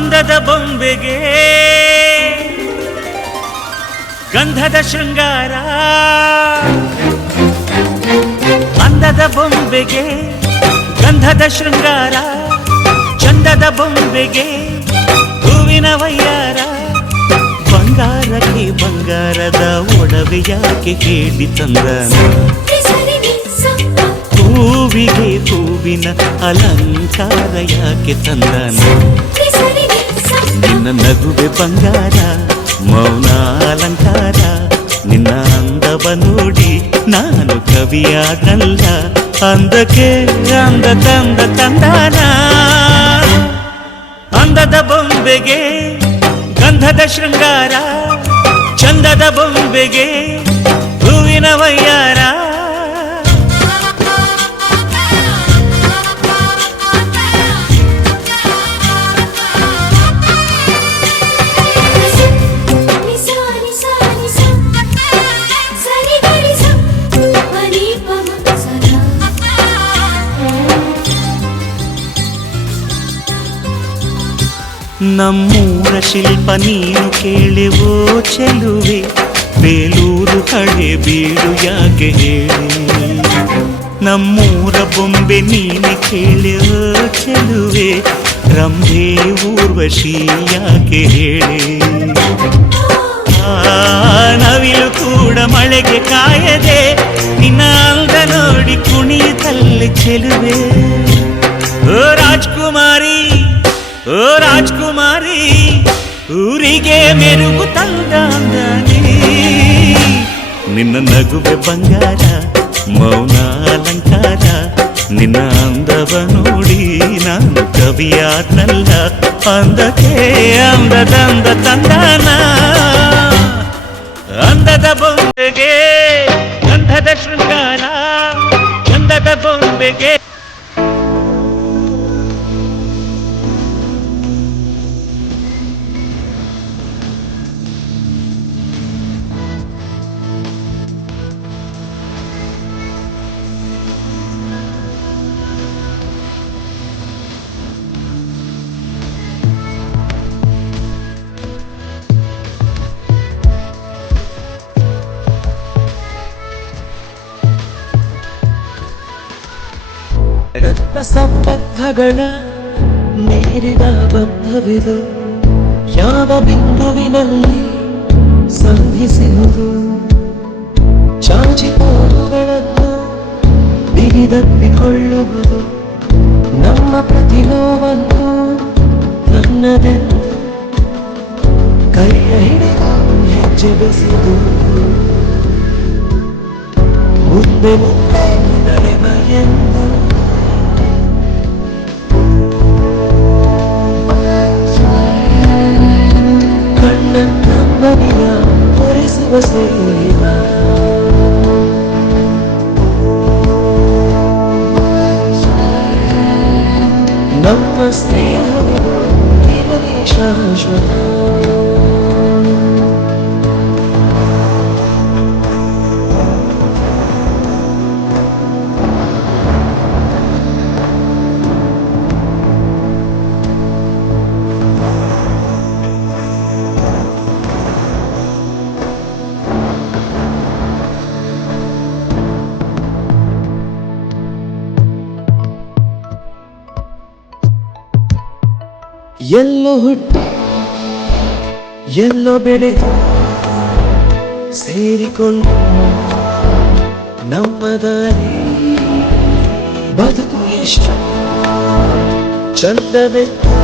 ಅಂದದ ಬೊಂಬೆಗೆ ಗಂಧದ ಶೃಂಗಾರ, ಅಂದದ ಬೊಂಬೆಗೆ ಗಂಧದ ಶೃಂಗಾರ, ಚಂದದ ಬೊಂಬೆಗೆ ಹೂವಿನ ವಯ್ಯಾರ. ಬಂಗಾರಕ್ಕೆ ಬಂಗಾರದ ಒಡವೆ ಯಾಕೆ ಕೇಳಿ ತಂದನ, ಹೂವಿಗೆ ಹೂವಿನ ಅಲಂಕಾರ ಯಾಕೆ ತಂದನ. ನಿನ್ನ ನಗುವೆ ಬಂಗಾರ, ಮೌನ ಅಲಂಕಾರ, ನಿನ್ನ ಅಂದವ ನೋಡಿ ನಾನು ಕವಿಯಾದಲ್ಲ. ಅಂದಕ್ಕೆ ಅಂದ ತಂದ ತಂದಾನ, ಅಂದದ ಬೊಂಬೆಗೆ ಗಂಧದ ಶೃಂಗಾರ, ಚಂದದ ಬೊಂಬೆಗೆ ಹೂವಿನ ವಯ್ಯಾರ. ನಮ್ಮೂರ ಶಿಲ್ಪ ನೀನು ಕೇಳೆವೋ ಚೆಲುವೆ, ಬೇಲೂರು ಹಳೆ ಬೀಡು ಯಾಕೆ ಹೇಳಿ. ನಮ್ಮೂರ ಬೊಂಬೆ ನೀನು ಕೇಳೆವೋ ಚೆಲುವೆ, ರಂಭೆ ಊರ್ವಶಿ ಯಾಕೆ ಹೇಳಿ. ನವಿಲು ಕೂಡ ಮಳೆಗೆ ಕಾಯದೆ ನಿನ್ನ ಅಂದ ನೋಡಿ ಕುಣಿತಲ್ಲಿ ಚೆಲುವೆ. ಓ ರಾಜ್ಕುಮಾರಿ, ಓ ರಾಜ್ಕುಮಾರಿ, ಊರಿಗೆ ಮೆರುಗು ತಂದಾನೆ. ನಿನ್ನ ನಗುವೆ ಬಂಗಾರ, ಮೌನ ಅಲಂಕಾರ, ನಿನ್ನ ಅಂದವ ನೋಡಿ ನಾನು ಕವಿಯಾದಲ್ಲ. ಅಂದಕ್ಕೆ ಅಂದದಂದ ತಂದಾನ, ಅಂದದ ಬೊಂಬೆಗೆ ಗಂಧದ ಶೃಂಗಾರ, ಚಂದದ ಬೊಂಬೆಗೆ. ಸಂಬಂಧಗಳ ಮೀರಿದ ಬಂಧವಿದು ಯಾವ ಬಿಂದುವಿನಲ್ಲಿ ಸಂಧಿಸುವುದು. ಚಾಚಿಕೋಲುಗಳನ್ನು ಬಿಗಿದಪ್ಪಿಕೊಳ್ಳುವುದು, ನಮ್ಮ ಪ್ರತಿನೋವನ್ನು ನನ್ನದೆಂದು ಕೈಯ ಹಿಡಿದು ಹೆಜ್ಜೆ ಬೆಸೆದು ಮುಂದೆ ಮುಂದೆ ನಡೆವ ಎಂದು. ಕಣ್ಣನ್ನಂಬನಿಯ ಹೊರಿಸುವ ಸೇವ, ನಮ್ಮ ಸ್ನೇಹವಿದು ಇರಲಿ ಶಾಶ್ವತ. ಎಲ್ಲೋ ಹುಟ್ಟಿ ಎಲ್ಲೋ ಬೆಳೆದು ಸೇರಿಕೊಂಡು ನಮ್ಮ ದಾರಿ ಬದುಕು ಎಷ್ಟು ಚಂದವೆತ್ತು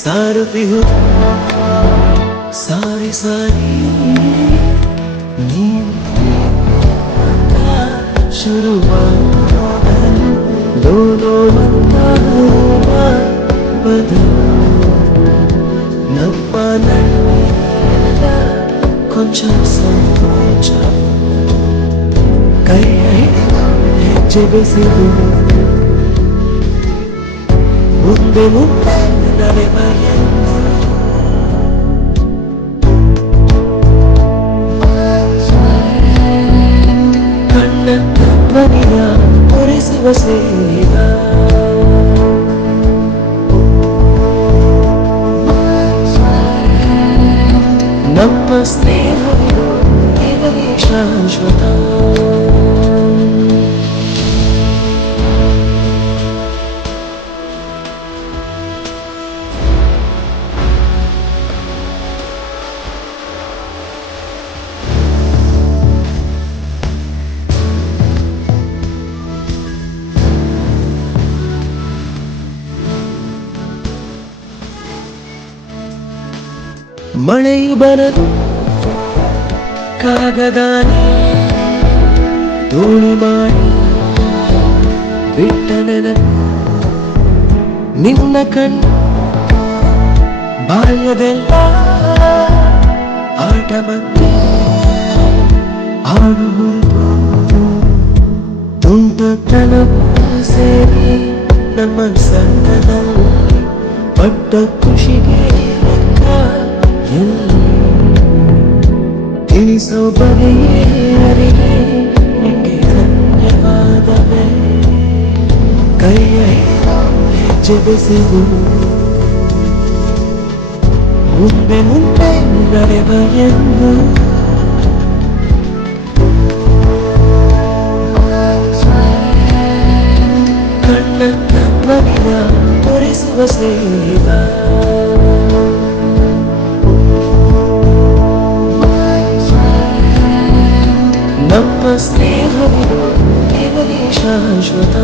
ಸಾರುತ್ತಿಹುದು ಸಾರಿ ಸಾರಿ. ನೀವು ಶುರುವಾದ ನಮ್ಮ ನಡುವಿನ ಕೊಂಚ ಸಂಕೋಚ, ಕೈಯ ಹಿಡಿದು ಹೆಜ್ಜೆ ಬೆಸೆದು ಮುಂದೆ ಮುಂದೆ ನಡೆವ ಎಂದು. ಕಣ್ಣ ಧ್ವನಿಯ ಹೊರಿಸುವ ಸೇವ, ಮಳೆಯು ಬರದು ಕಾಗದಾನೆ ಧೂಳು ಮಾಡಿ ಬಿಟ್ಟ ನಿನ್ನ ಕಣ್ಣು ಬಾಲ್ಯದೆಲ್ಲ ಆಟ ಬಂದೆ ಆಡುವುದು ತುಂಟತನ ಸೇರಿ ನಮ್ಮ ಸಂಘದಲ್ಲಿ ಪಟ್ಟ ಖುಷಿಗೆ ಲೆಕ್ಕ ಎಲ್ಲಿ ತಿಳಿಸೋ ಬಗೆಯೇ ಅರಿವೆ ನಿಂಗೆ ಧನ್ಯವಾದವೇ ಕೈಯ ಹೆಜ್ಜೆ ಬೆಸೆದು ಮುಂದೆ ಮುಂದೆ ನಡೆವ ಎಂದು ಕಣ್ಣ ಮನೆಯ ತೋರಿಸುವ ಸ್ನೇಹ ನಮ್ಮ ಸ್ನೇಹವಿದು ನಿಮಗೆ ಶಾಶ್ವತ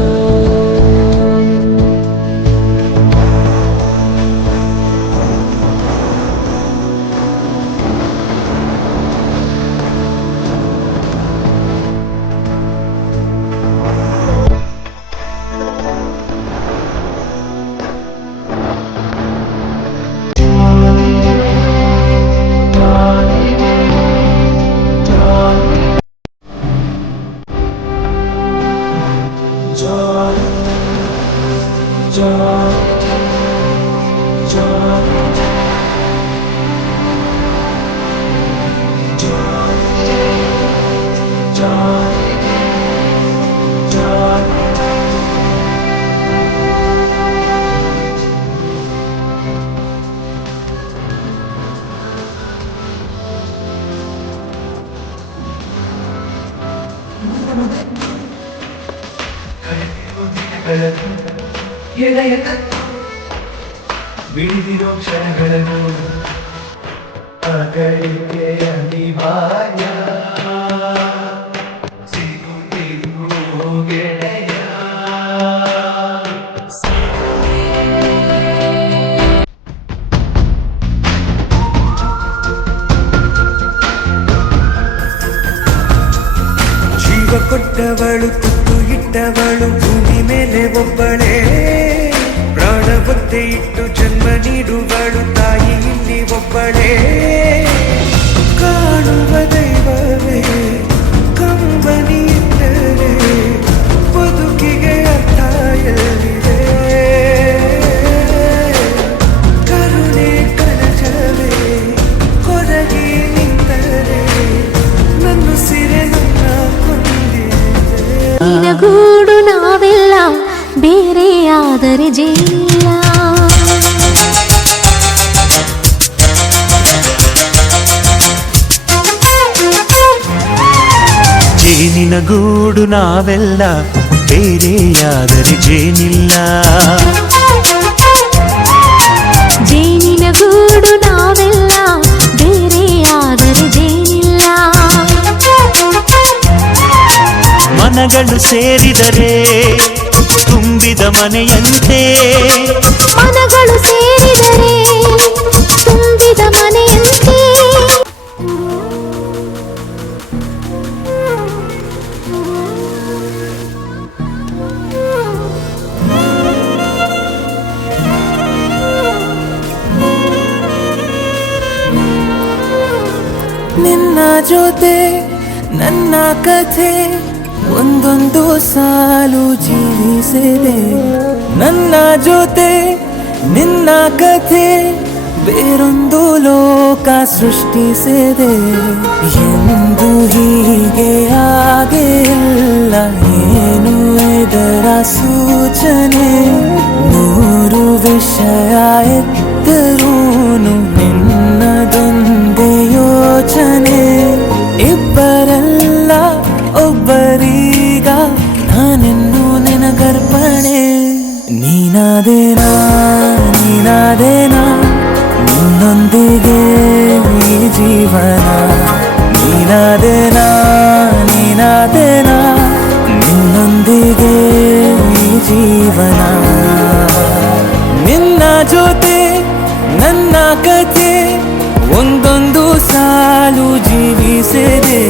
ಬಿಡಿದಿರೋ ಕ್ಷಣಗಳನ್ನು ಅಗಲಿಕೆ ಅನಿವಾರ್ಯ ಸಿಗುತ್ತಿರು ಗೆಳೆಯ ಜೀವ ಕೊಟ್ಟವಳು ತುತ್ತು ಇಟ್ಟವಳು ಭೂಮಿ ಮೇಲೆ ಒಬ್ಬಳೇ ಪ್ರಾಣ ಒತ್ತೆ ಇಟ್ಟು ಜನ್ಮ ನೀಡುವಳು ತಾಯಿ ಇಲ್ಲಿ ಒಬ್ಬಳೇ ಕಾಣುವ ದೈವವೇ ಕಂಬನಿ ಇದ್ದರೆ ಬದುಕಿಗೆ ಅರ್ಥ ಎಲ್ಲಿದೆ ಕರುಣೆ ಕನಸವೇ ಕೊರಗಿ ನಿಂತರೆ ನನ್ನ ಸಿರೆ ನನ್ನ ಕೊಂದಿದೆ ಗೂಡು ನಾವೆಲ್ಲ ಬೇರೆಯಾದರೆ ಜೀಲ ಜೇನಿನ ಗೂಡು ನಾವೆಲ್ಲ ಬೇರೆಯಾದರೆ ಜೇನಿಲ್ಲ ಜೇನಿನ ಗೂಡು ನಾವೆಲ್ಲ ಬೇರೆಯಾದರೆ ಜೇನಿಲ್ಲ ಮನಗಳು ಸೇರಿದರೆ ತುಂಬಿದ ಮನೆಯಂತೆ ಮನಗಳು ಸೇರಿದರೆ ತುಂಬಿದ ಮನೆಯಂತೆ ನಿನ್ನ ಜೊತೆ ನನ್ನ ಕಥೆ ಒಂದೊಂದು ಸಾಲು ಜೀವಿಸಿದೆ ನನ್ನ ಜೊತೆ ನಿನ್ನ ಕಥೆ ಬೇರೊಂದು ಲೋಕ ಸೃಷ್ಟಿಸಿದೆ ಎಂದು ಹೀಗೆ ಆಗಿಲ್ಲ ಏನು ಇದರ ಸೂಚನೆ ನೂರು ವಿಷಯ ಎತ್ತರೂನು ನಿನ್ನದೊಂದೇ ಯೋಚನೆ ಇಬ್ಬರಲ್ಲ ಒಬ್ಬರೀಗ ನಾನೆನ್ನು ನಿನಗರ್ಪಣೆ ನೀನಾದೇನಾ ನೀನಾದೇನಾ ನಿನ್ನೊಂದಿಗೆ ಈ ಜೀವನ ನೀನಾದೇನಾ ನೀನಾದೇನಾ ನಿನ್ನೊಂದಿಗೆ ಈ ಜೀವನ ನಿನ್ನ ಜೊತೆ ನನ್ನ ಕಥೆ ಒಂದು ಕಾಲು ಜೀವಿಸಿದೆ